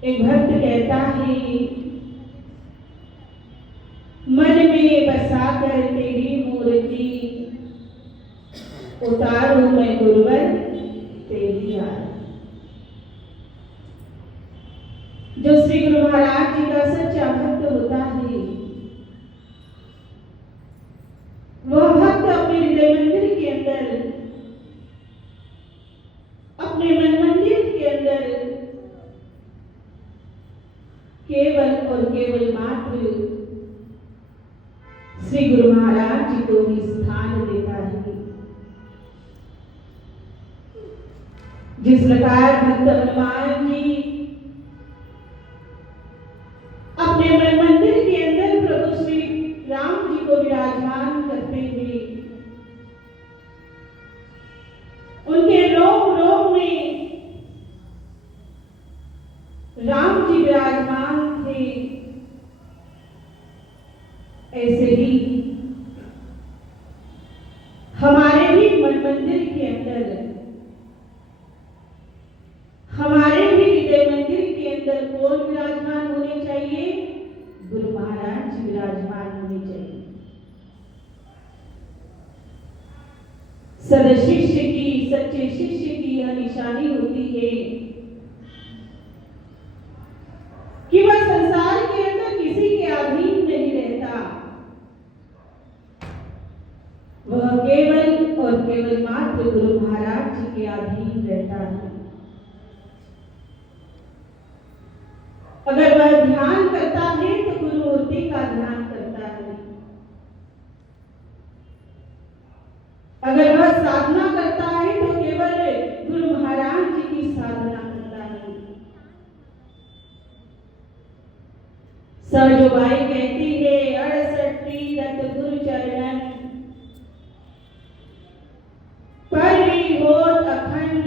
एक भक्त कहता है, मन में बसा कर तेरी मूर्ति, उतारूं मैं गुरुवर तेरी याद। जो श्री गुरु महाराज जी का सच्चा भक्त होता है, वह भक्त अपने हृदय मंदिर के अंदर, अपने मन मंदिर के अंदर केवल और केवल मात्र श्री गुरु महाराज जी को ही स्थान देता है। जिस प्रकार भक्त हनुमान जी अपने मन मंदिर के अंदर प्रभु श्री राम जी को विराजमान करते हुए उनके रोम रोम में राम जी विराजमान थे, ऐसे ही हमारे भी मन मंदिर के अंदर, हमारे भी हृदय मंदिर के अंदर कौन विराजमान होने चाहिए? गुरु महाराज जी विराजमान होने चाहिए। सद शिष्य की, सच्चे शिष्य की यह निशानी होती है कि वह संसार के अंदर किसी के अधीन नहीं रहता, वह केवल और केवल मात्र गुरु महाराज जी के अधीन रहता है। अगर वह ध्यान करता है तो गुरु मूर्ति का ध्यान करता है, अगर वह साधना करता है तो केवल गुरु महाराज जी की साधना करता है। सहजोबाई कहती है, 68 तीरथ गुरु चरणन, परि होत अखंड,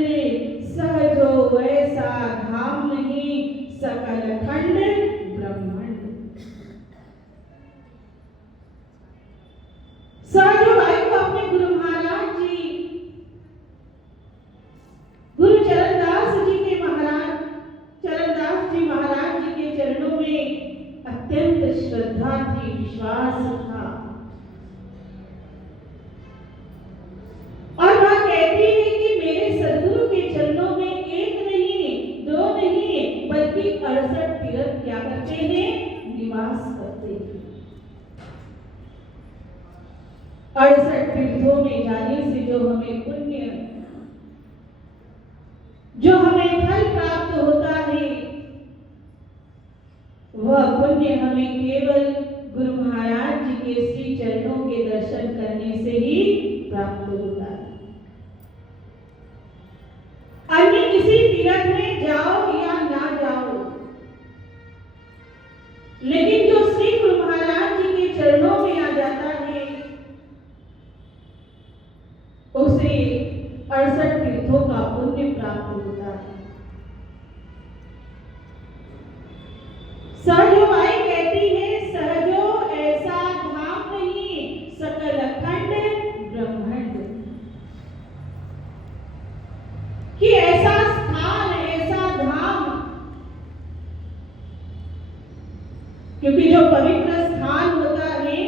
सहजो वैसा धाम नहीं, सकल खंड ब्रह्मांड। सहजोबाई को अपने गुरु महाराज जी, गुरु चरणदास जी के महाराज, चरणदास जी महाराज जी के चरणों में अत्यंत श्रद्धा थी, विश्वास था। और वह कहती है कि मेरे सद्गुरु के चरणों में एक नहीं, दो नहीं, बल्कि 68 तीर्थ क्या करते हैं? निवास करते हैं। 68 तीर्थों में जाने से जो हमें पुण्य, जो हमें फल प्राप्त होता है, वह पुण्य हमें केवल गुरु महाराज जी के श्री चरणों के दर्शन करने से ही प्राप्त होता है। अन्य किसी तीर्थ में जाओ या ना जाओ, लेकिन जो श्री गुरु महाराज जी के चरणों में आ जाता है, उसे 68 तीर्थों का पुण्य प्राप्त होता है। सहजोबाई कहती है, सहजो ऐसा धाम नहीं, सकल खंड ब्रह्मांड। कि ऐसा स्थान, ऐसा धाम, क्योंकि जो पवित्र स्थान होता है,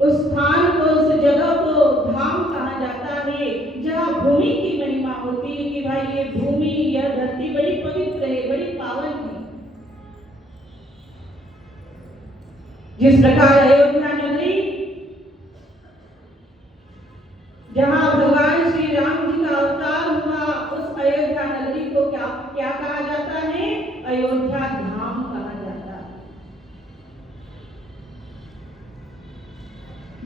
उस स्थान को, उस जगह को धाम कहा जाता है, जहाँ भूमि की महिमा होती है कि भाई ये भूमि, यह धरती बड़ी पवित्र है, बड़ी पावन है। जिस प्रकार अयोध्या नगरी, जहाँ भगवान श्री राम जी का अवतार हुआ, उस अयोध्या नगरी को क्या क्या कहा जाता है? अयोध्या धाम कहा जाता है।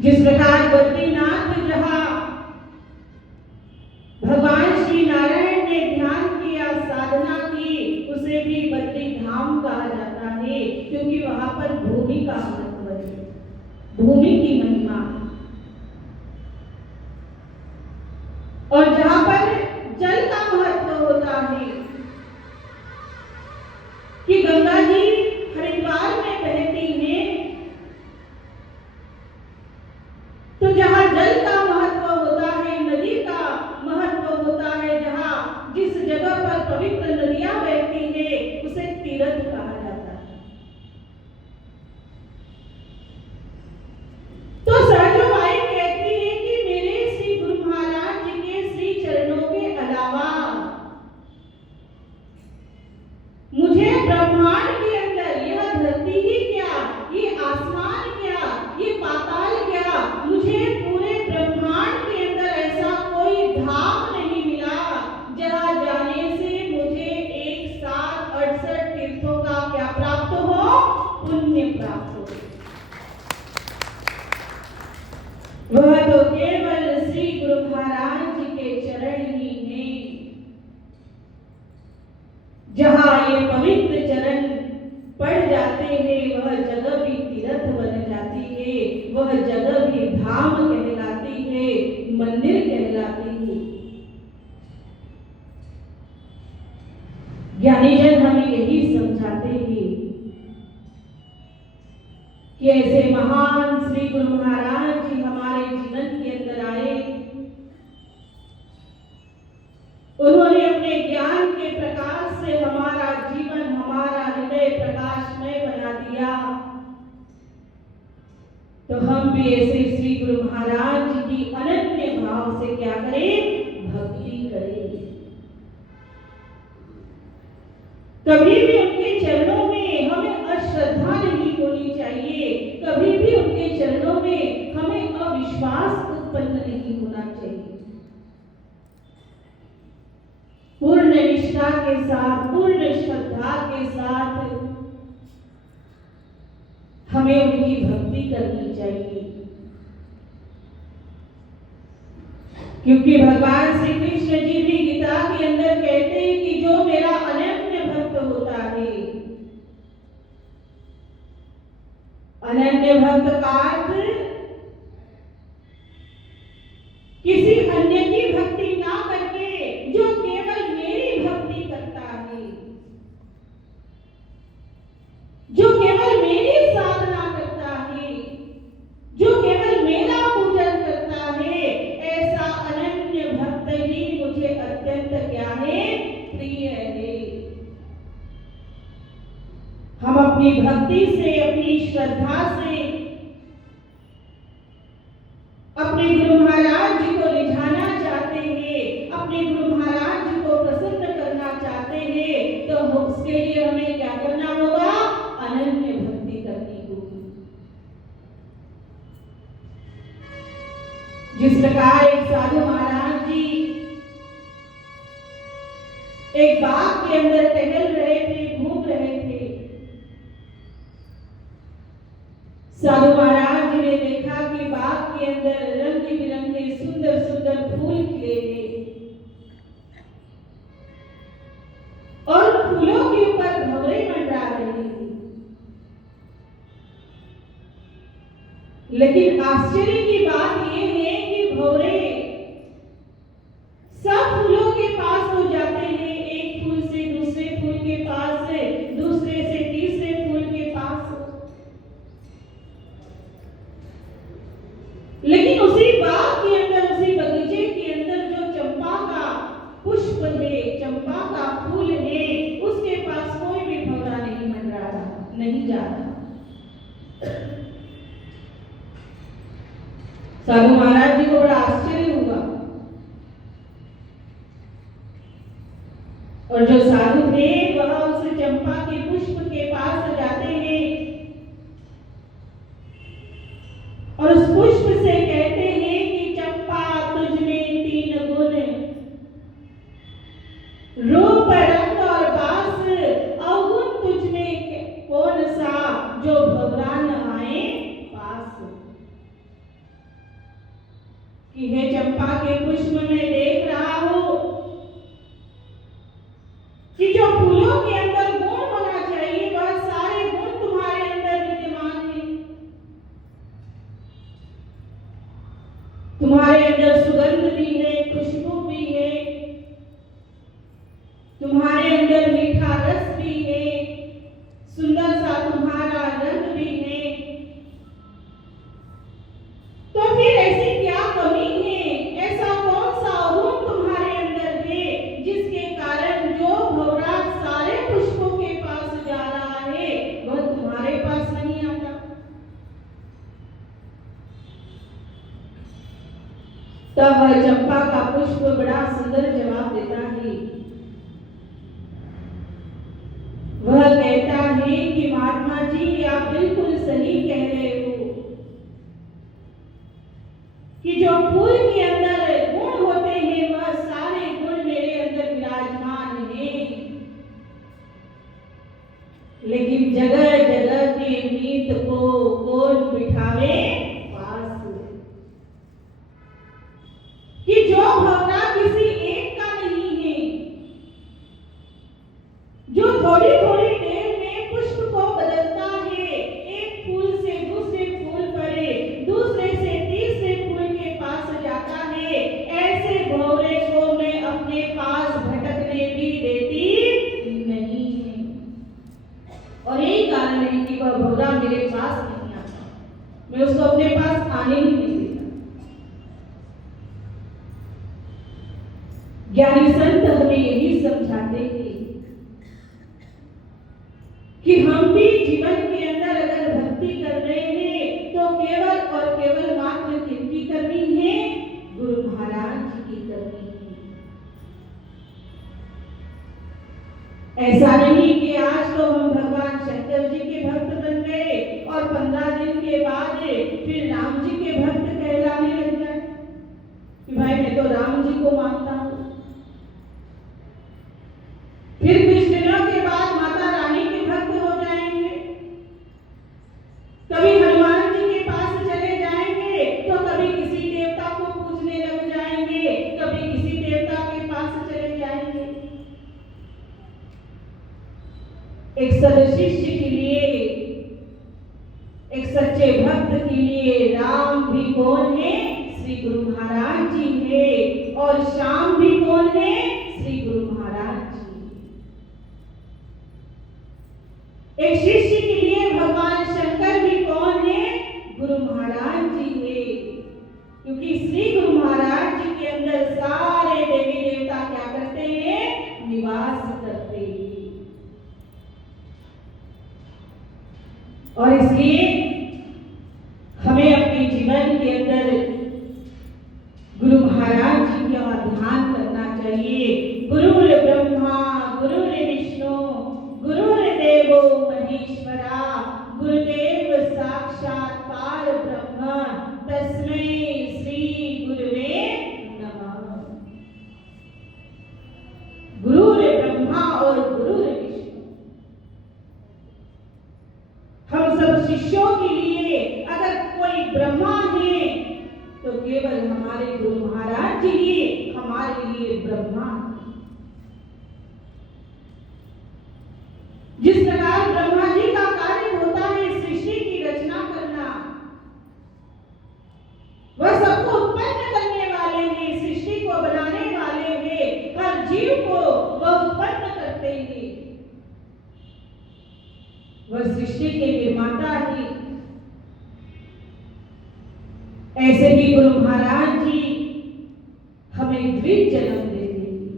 जिस प्रकार बद्रीनाथ, जहाँ भगवान श्री नारायण ने ध्यान किया, साधना की, उसे भी बद्री धाम कहा जाता है, क्योंकि वहां पर भूमि का महत्व है, भूमि की महिमा है। और जहां पर जल का महत्व होता है कि गंगा जी हरिद्वार में बहती है, तो जहां जल का महत्व होता है, नदी का महत्व होता है, जहां जिस जगह पर पवित्र नदियां बहती जहाँ ये पवित्र चरण पड़ जाते हैं वह जगह भी तीर्थ बन जाती है, वह जगह भी धाम कहलाती है, मंदिर कहलाती है। ज्ञानीजन हमें यही समझाते हैं कि ऐसे महान श्री गुरु महाराज जी हमारे जीवन के अंदर आए। उन्होंने अपने ज्ञान के प्रकाश से हमारा जीवन, हमारा हृदय प्रकाशमय बना दिया। तो हम भी ऐसे श्री गुरु महाराज जी की अनन्य भाव से क्या करें? भक्ति करें। कभी भी उनके चरणों में हमें अश्रद्धा नहीं होनी चाहिए, कभी भी उनके चरणों में हमें अविश्वास उत्पन्न नहीं होना चाहिए। पूर्ण निष्ठा के साथ, पूर्ण श्रद्धा के साथ हमें उनकी भक्ति करनी चाहिए, क्योंकि भगवान श्री कृष्ण जी भी गीता के अंदर कहते हैं कि जो मेरा अनन्य भक्त होता है, अनन्य भक्त का अर्थ किसी अन्य की भक्ति ना करके जो केवल मेरी भक्ति करता है, जो केवल मेरी साधना करता है, जो केवल मेरा पूजन करता है, ऐसा अनन्य भक्त ही मुझे अत्यंत क्या है? प्रिय है। हम अपनी भक्ति से, अपनी श्रद्धा से अपने गुरु महाराज जी को रिझाना चाहते हैं, अपने गुरु महाराज जी को प्रसन्न करना चाहते हैं, तो उसके लिए हमें क्या करना होगा? अनन्य भक्ति करनी होगी। जिस प्रकार एक साधु महाराज जी एक बाग के अंदर टहल रहे थे, घूम रहे थे। साधु महाराज जी ने देखा कि बाग के अंदर रंग बिरंगे सुंदर सुंदर फूल खिले हैं और फूलों के ऊपर भंवरे मंडरा रहे हैं। लेकिन आश्चर्य की बात यह है कि भंवरे सब फूलों के पास हो जाते हैं, एक फूल से दूसरे फूल के पास, दूसरे से तीसरे फूल के पास, लेकिन उसी बाग के अंदर, उसी बगीचे के अंदर जो चंपा का पुष्प है, चंपा का फूल है, उसके पास कोई भी भंवरा नहीं मंडरा रहा, नहीं जा रहा। साधु महाराज जी को बड़ा आश्चर्य हुआ और जो साधु थे वह उस चंपा के पुष्प के पास जाते हैं और उस पुष्प से कहते हैं कि चंपा तुझ में 3 गुण, रूप रंग और बास, अवगुण तुझ में कौन सा जो भंवरा न आए पास। कि हे चंपा के पुष्प में देख रहा हूं कि जो फूलों के अंदर गुण होना चाहिए वह सारे गुण तुम्हारे अंदर विद्यमान है। तुम्हारे अंदर सुगंध भी है, खुशबू भी है, तुम्हारे अंदर मीठा रस भी है, सुंदर सा तुम्हारा रंग भी है। तो फिर ऐसी क्या कमी है, ऐसा कौन सा गुण तुम्हारे अंदर है जिसके कारण जो भंवरा सारे पुष्पों के पास जा रहा है वह तुम्हारे पास नहीं आता। तब वह चंपा का पुष्प बड़ा सुंदर जवाब देता है। वह कहता है कि महात्मा जी आप बिल्कुल सही कह रहे हो कि जो फूल के अंदर गुण होते हैं वह सारे गुण मेरे अंदर विराजमान हैं, लेकिन जगह जगह के मीत को कौन बिठावे पास। कि जो भंवरा किसी एक का नहीं है, मैं उसको अपने पास आने ही नहीं देता। ज्ञानी संत हमें यही समझाते हैं कि हम भी जीवन के अंदर अगर भक्ति कर रहे हैं तो केवल और केवल मात्र किनकी करनी है? गुरु महाराज जी की करनी है। ऐसा नहीं कि आज तो हम भगवान शंकर जी के भक्त बन गए और 15 दिन के बाद फिर राम जी के भक्त कहलाने लग जाए कि भाई मैं तो राम जी को मानता हूं। फिर कुछ दिनों के बाद माता रानी के भक्त हो जाएंगे, कभी हनुमान जी के पास चले जाएंगे तो कभी किसी देवता को पूजने लग जाएंगे, कभी किसी देवता के पास चले जाएंगे। एक सदशिष्य के लिए, एक सच्चे भक्त के लिए राम भी कौन है? श्री गुरु महाराज जी है। और श्याम भी कौन है? श्री गुरु महाराज जी। एक शिष्य के लिए भगवान शंकर भी कौन है? गुरु महाराज जी है। क्योंकि श्री गुरु महाराज जी के अंदर सारे देवी देवता क्या करते हैं? निवास करते हैं। और इसलिए हमें अपने जीवन के अंदर गुरु महाराज जी का ध्यान करना चाहिए। गुरुर् ब्रह्मा गुरुर्विष्णु गुरुर्देवो महेश्वरा, गुरुदेव साक्षात पार ब्रह्म, तस्मै श्री गुरुवे नमः। गुरुर् ब्रह्मा और गुरुर्विष्णु। हम सब शिष्यों के लिए अगर कोई ब्रह्मा है तो केवल हमारे गुरु महाराज जी ही हमारे लिए ब्रह्मा। जिस प्रकार ब्रह्मा जी का कार्य होता है सृष्टि की रचना करना, वह सबको उत्पन्न करने वाले हैं, सृष्टि को बनाने वाले हैं, हर जीव को वह उत्पन्न करते हैं। वह सृष्टि के निर्माता ही। ऐसे ही गुरु महाराज जी हमें द्विज जन्म देते हैं।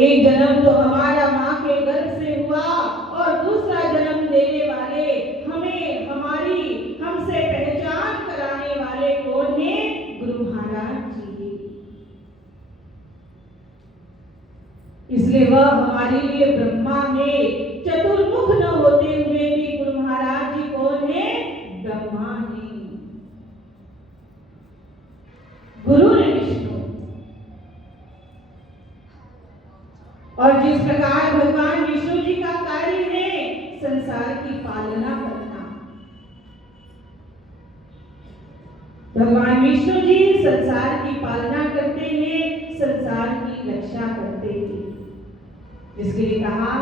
एक जन्म तो हमारा मां के गर्भ से हुआ और दूसरा जन्म देने वाले हमें हमारी हमसे पहचान कराने वाले कौन है? गुरु महाराज जी। इसलिए वह हमारे लिए ब्रह्मा है। चतुर्मुख न होते हुए भी गुरु महाराज जी कौन है? ब्रह्मा है। गुरुर्विष्णु। और जिस प्रकार भगवान विष्णु जी का कार्य है संसार की पालना करना, भगवान विष्णु जी संसार की पालना करते हैं, संसार की रक्षा करते हैं। जिसके लिए कहा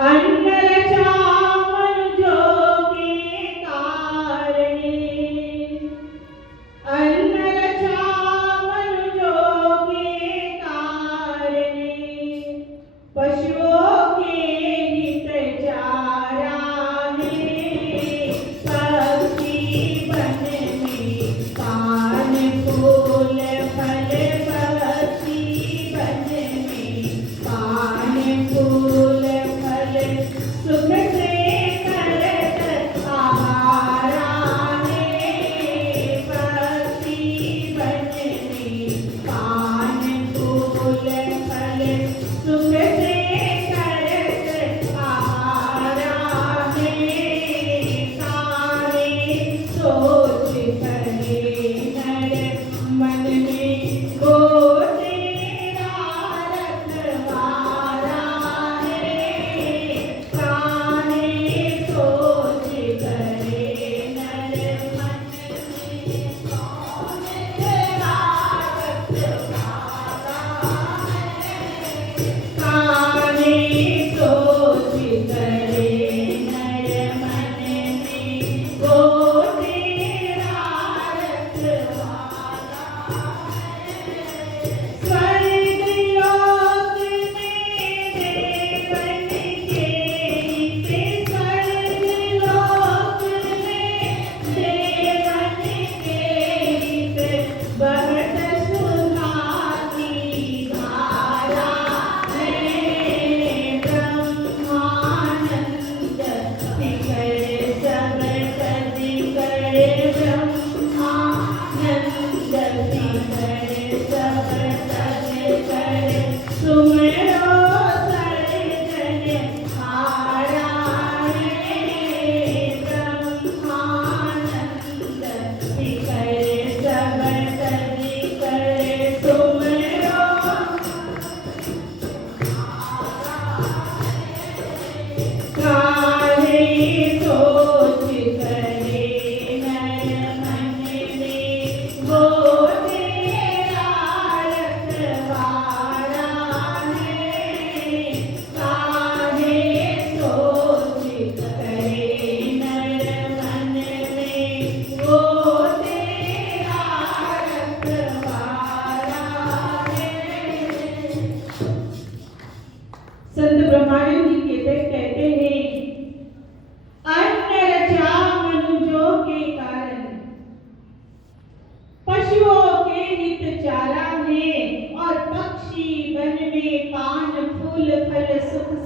अन्न रचा मनुजो के कारणे, अन्न रचा मनुजो के कारणे, पशुओं के हित चारा है, पक्षी वन में पान फूल फल, पक्षी वन में पान फूल फल, सुख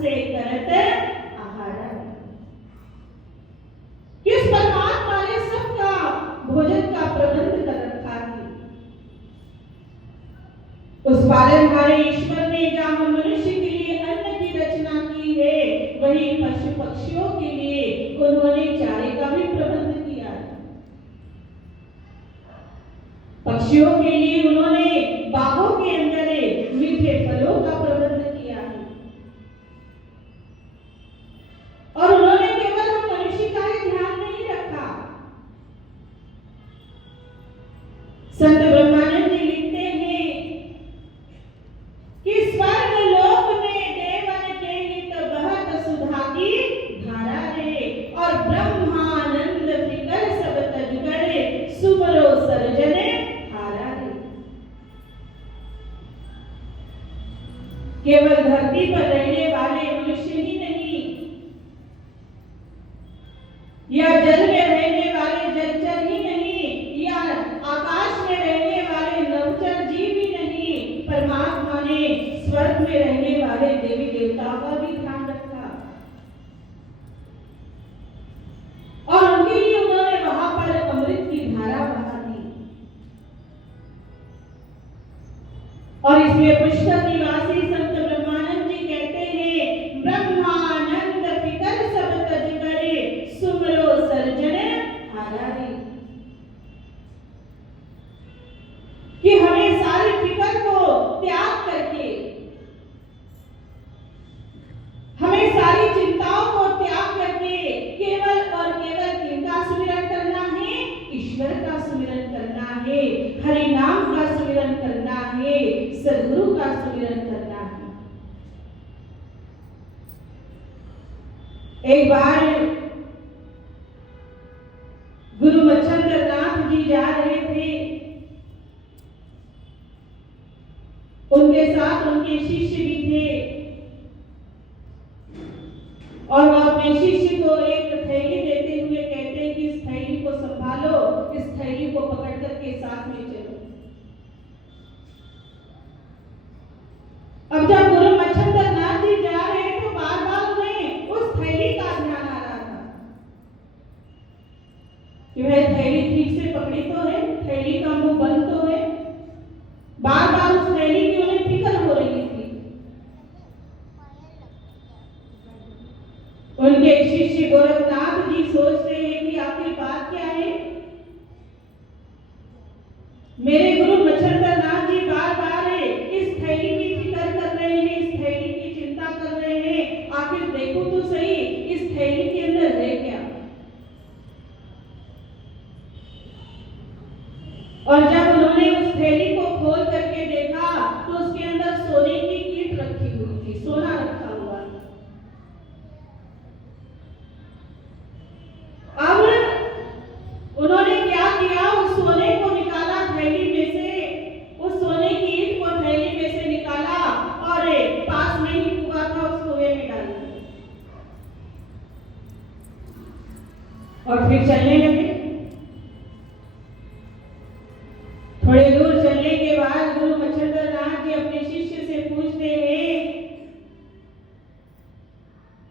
से करत आहारा। किस परमात्मा ने सबका भोजन का प्रबंध कर रखा है। उस पालनहारे ईश्वर ने जहां मनुष्य के लिए अन्न की रचना की है, वही पशु पक्षियों के लिए उन्होंने चारे का भी प्रबंध किया है। पक्षियों के लिए उन्होंने बागों के अंदर मीठे फलों का प्रबंध किया है। और उन्होंने केवल हम मनुष्य का ही ध्यान नहीं रखा। संत ब्रह्मानंद जी लिखते हैं कि स्वर्ग लोक में देवन के हित बहत सुधा की धारा रे, और ब्रह्मानंद फिकर सब तज करे, सुमरो सर्जने हारा रे। केवल धरती पर रहने वाले मनुष्य ही नहीं, या जल में रहने वाले जलचर ही नहीं, या आकाश में रहने वाले नवचर जीव ही नहीं, परमात्मा ने स्वर्ग में रहने वाले देवी देवताओं का भी ध्यान रखा। और उनके लिए उन्होंने वहां पर अमृत की धारा बहा दी। और इसमें पुष्कर निवासी संत ब्रह्मानंद जी कहते हैं, ब्रह्मानंद फिकर सब तज करे, सुमरो सर्जन हारा रे। कि हमें सारी फिकर को त्याग करके, हमें सारी चिंताओं को त्याग करके केवल और केवल किनका सुमिरन करना है? ईश्वर का सुमिरन करना है, हरि नाम का सुमिरन करना है, सद्गुरु का सुमिरन करना है। एक बार गुरु मच्छंद्रनाथ जी जा रहे थे, उनके साथ उनके शिष्य भी थे, और वह अपने शिष्य को एक थैली देते हुए कहते हैं कि इस थैली को संभालो, इस थैली को पकड़ करके साथ में चलो। अब जब गुरु मच्छंद्रनाथ जी जा रहे तो बार बार उन्हें उस थैली का ध्यान आ रहा था कि वह थैली ठीक से पकड़ी तो है, थैली का मुंह बंद तो है। बार बार उस थैली की उन्हें फिक्र हो रही थी। उनके शिष्य गोरखनाथ जी सोचते हैं कि आखिर बात क्या है। मेरे गुरु मच्छंद्रनाथ जी बार बार इस थैली की फिक्र कर रहे हैं, इस थैली की चिंता कर रहे हैं, आखिर देखो तो सही इस थैली के अंदर है क्या। और जब उन्होंने उस थैली को खोल करके देखा तो उसके अंदर सोने की ईंट रखी हुई थी, सोना रखा हुआ। अब उन्होंने क्या किया, उस सोने को निकाला थैली में से, उस सोने की ईंट को थैली में से निकाला और पास में ही कुआं था उस कुएं में डाल दिया और फिर चलने लगे। थोड़ी दूर चलने के बाद गुरु मच्छंद्रनाथ जी अपने शिष्य से पूछते हैं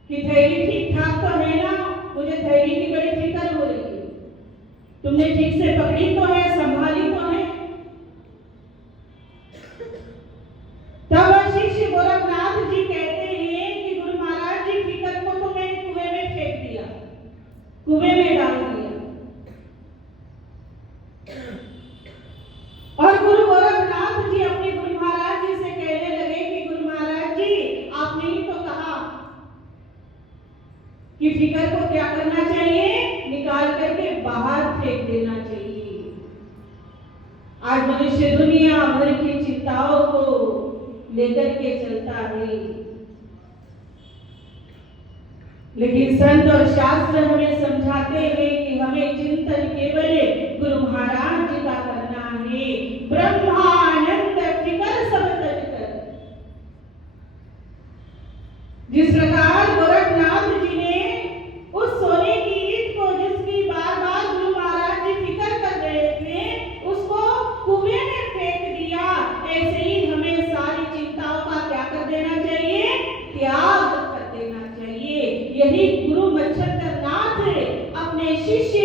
कि थैली ठीक ठाक तो है ना, मुझे थैली की बड़ी फिक्र हो रही है, तुमने ठीक से पकड़ी तो है, संभाली तो है। तब शिष्य गोरखनाथ जी कहते हैं कि गुरु महाराज जी फिक्र को तो मैंने कुएं में फेंक दिया, कुएं में डाल दिया। और गुरु गोरखनाथ जी अपने गुरु महाराज जी से कहने लगे कि गुरु महाराज जी, आपने ही तो कहा कि फिक्र को क्या करना चाहिए, निकाल करके बाहर फेंक देना चाहिए। आज मनुष्य दुनिया भर की चिंताओं को लेकर के चलता है, लेकिन संत और शास्त्र हमें समझाते हैं कि हमें चिंतन केवल गुरु महाराज जी का करना है। ब्रह्मानंद फिकर सब तज कर। जिस प्रकार गोरखनाथ जी ने उस सोने की ईंट को, जिसकी बार बार गुरु महाराज जी फिक्र कर रहे थे, उसको कुएं में फेंक दिया, ऐसे ही हमें सारी चिंताओं का क्या कर देना चाहिए, त्याग कर शिष्य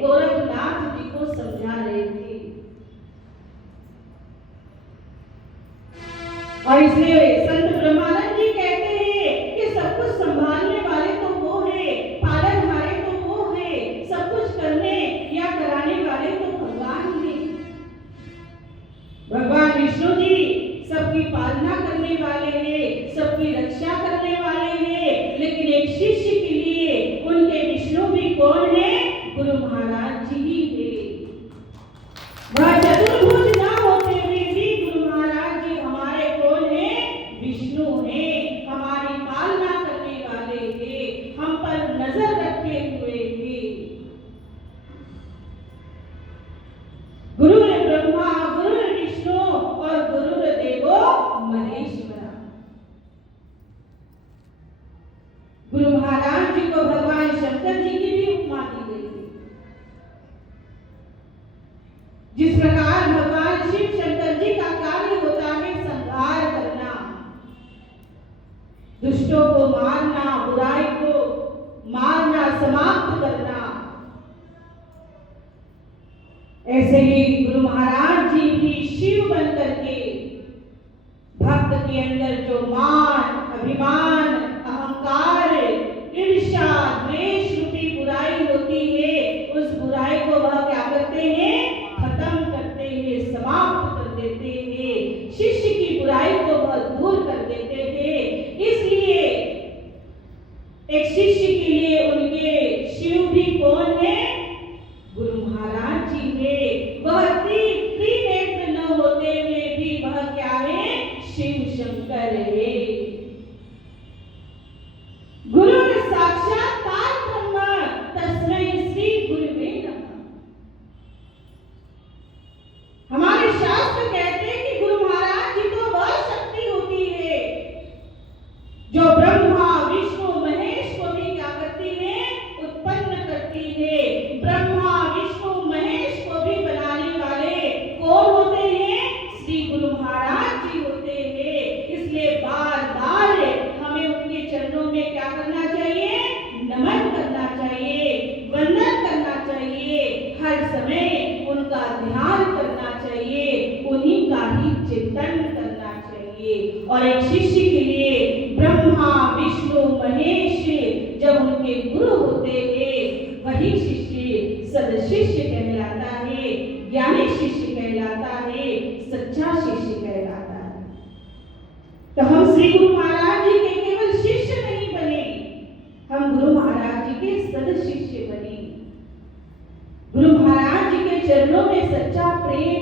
गोरखनाथ जी को समझा रहे थे। और इसलिए संत ब्रह्मानंद जी कहते हैं कि सब कुछ संभालने वाले तो वो है, पालनहारे तो वो है, सब कुछ करने या कराने वाले तो भगवान है। भगवान विष्णु जी सबकी पालना करने वाले हैं, सबकी रक्षा करने वाले हैं, लेकिन एक शिष्य के लिए उनके विष्णु भी कौन है? गुरु महाराज जी ही है। वह चतुर्भुज ना होते हुए भी गुरु महाराज जी हमारे कौन है? विष्णु है, हमारी पालना करने वाले हैं, हम पर नजर रखे हुए हैं। गुरु ब्रह्मा, गुरु विष्णु और गुरुर्देवो महेश्वरा। गुरु महाराज जी को भगवान शंकर जी की भी उपमा दी गई है। जिस प्रकार भगवान शिव शंकर जी का कार्य होता है संहार करना, दुष्टों को मारना, बुराई को मारना, समाप्त करना, ऐसे ही गुरु महाराज जी भी शिव बन करके भक्त के अंदर जो मान, अभिमान, अहंकार, ईर्ष्या, द्वेष रूपी बुराई होती है, उस बुराई को वह क्या करते हैं? खत्म करते हैं, समाप्त कर देते हैं, शिष्य की बुराई को वह दूर कर देते हैं। इसलिए एक शिष्य के लिए उनके शिव भी कौन है? गुरु महाराज जी है। वह त्रिनेत्र न होते हुए भी वह क्या है? शिव शंकर है। गुरु साक्षात परब्रह्म तस्मै श्री गुरुवे नमः। हमारे शास्त्र कहते हैं कि गुरु महाराज जी तो वह शक्ति होती है जो ब्रह्मा, विष्णु, महेश को भी क्या करती है? उत्पन्न करती है। ब्रह्मा, विष्णु, महेश को भी बनाने वाले कौन होते हैं? श्री गुरु महाराज जी होते हैं। इसलिए बार बार हमें उनके चरणों में क्या करना चाहिए? नमन करना चाहिए, वंदन करना चाहिए, हर समय उनका ध्यान करना चाहिए, उन्हीं का ही चिंतन करना चाहिए। और एक शिष्य के लिए ब्रह्मा, विष्णु, महेश जब उनके गुरु होते हैं, वही शिष्य सदशिष्य कहलाता है, ज्ञानी शिष्य कहलाता है, सच्चा शिष्य कहलाता है। तो हम श्री गुरु महाराज जी के केवल शिष्य नहीं बने, हम गुरु महाराज जी के सदशिष्य बने, गुरु महाराज जी के चरणों में सच्चा प्रेम